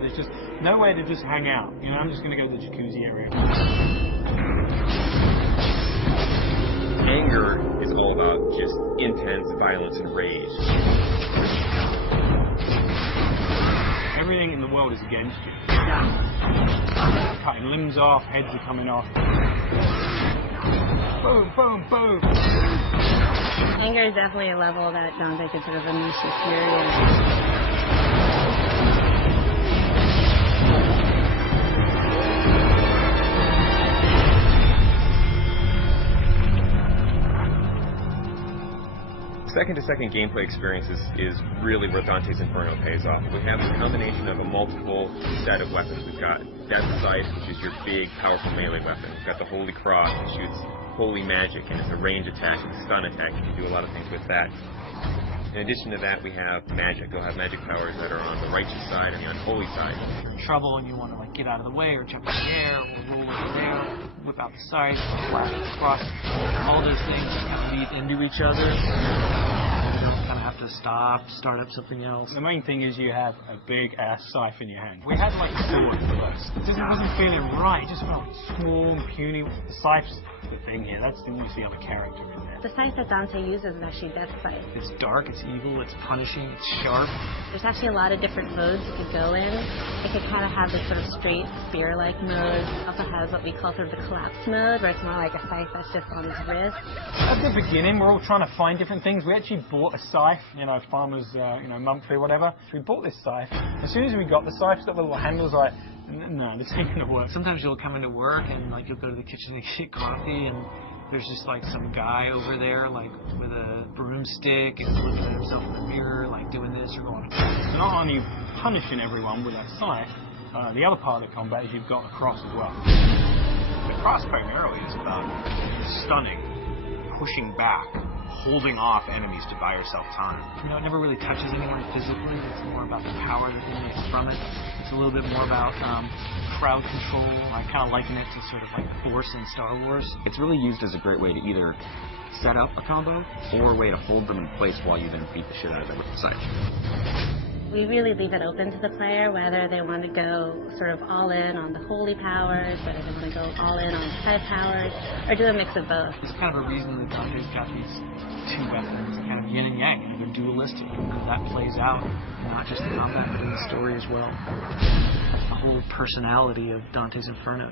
There's just nowhere to just hang out. You know, I'm just going to go to the jacuzzi area. Anger is all about just intense violence and rage. Everything in the world is against you. Cutting limbs off, heads are coming off. Boom, boom, boom. Anger is definitely a level that Dante could sort of unleash his fury in. Second-to-second gameplay experience is really where Dante's Inferno pays off. We have a combination of a multiple set of weapons. We've got Death Sight, which is your big, powerful melee weapon. We've got the Holy Cross, which shoots holy magic, and it's a range attack, it's a stun attack. You can do a lot of things with that. In addition to that, we have magic. You'll have magic powers that are on the righteous side and the unholy side. If you're in trouble and you want to like get out of the way or jump in the air or roll over there, whip out the sight, flash across, all those things kind of lead into each other. You don't kind of have to stop, start up something else. The main thing is you have a big ass scythe in your hand. We had like a sword first. It wasn't feeling right. It just felt small and puny. The scythe's the thing here. That's the you see other character in there. The scythe that Dante uses is actually Death Sight. It's dark, it's evil, it's punishing, it's sharp. There's actually a lot of different modes you could go in. It could kind of have this sort of straight spear-like mode. It also has what we call sort of the collapse mode, where it's more like a scythe that's just on his wrist. At the beginning, we're all trying to find different things. We actually bought a scythe, you know, farmers, monthly or whatever. So we bought this scythe. As soon as we got the scythe, it's got the little handles like, no, this ain't gonna work. Sometimes you'll come into work and like you'll go to the kitchen and get coffee and there's just like some guy over there like with a broomstick and looking at himself in the mirror like doing this or going. So not only are you punishing everyone with that scythe, the other part of the combat is you've got a cross as well. The cross primarily is about stunning, pushing back, holding off enemies to buy yourself time. You know, it never really touches anyone physically. It's more about the power that emanates from it. It's a little bit more about crowd control. I kind of liken it to sort of like the Force in Star Wars. It's really used as a great way to either set up a combo or a way to hold them in place while you then beat the shit out of them with the scythe. We really leave it open to the player whether they want to go sort of all in on the holy powers, whether they want to go all in on the scythe powers, or do a mix of both. It's kind of a reason that Dante's got these two weapons, kind of yin and yang, and they're dualistic. That plays out not just in combat, but in the story as well. The whole personality of Dante's Inferno.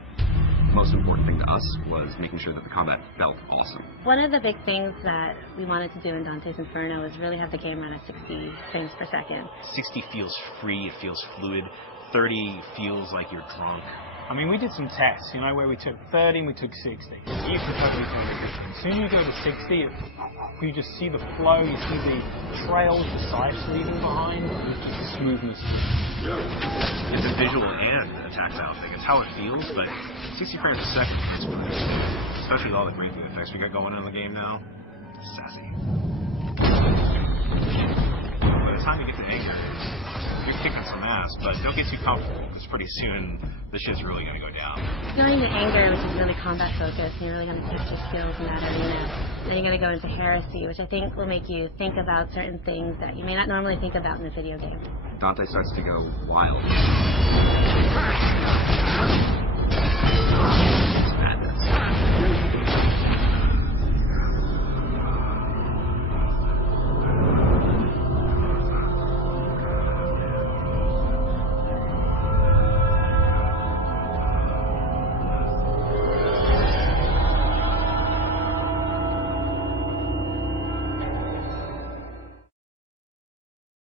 The most important thing to us was making sure that the combat felt awesome. One of the big things that we wanted to do in Dante's Inferno is really have the game run at 60 frames per second. 60 feels free, it feels fluid. 30 feels like you're drunk. I mean, we did some tests, you know, where we took 30 and we took 60. You can totally tell the difference. As soon as you go to 60, you just see the flow, you see the trails, the sights leaving behind, and it's just a smoothness. It's a visual and a tactile thing. It's how it feels, but 60 frames a second is pretty good. Especially with all the breathing effects we got going on in the game now. Sassy. By the time you get to anger, you're kicking some ass, but don't get too comfortable, because pretty soon the shit's really going to go down. Going to anger, which is really combat focused, and you're really going to test your skills in that arena. Then you're going to go into heresy, which I think will make you think about certain things that you may not normally think about in a video game. Dante starts to go wild. Madness.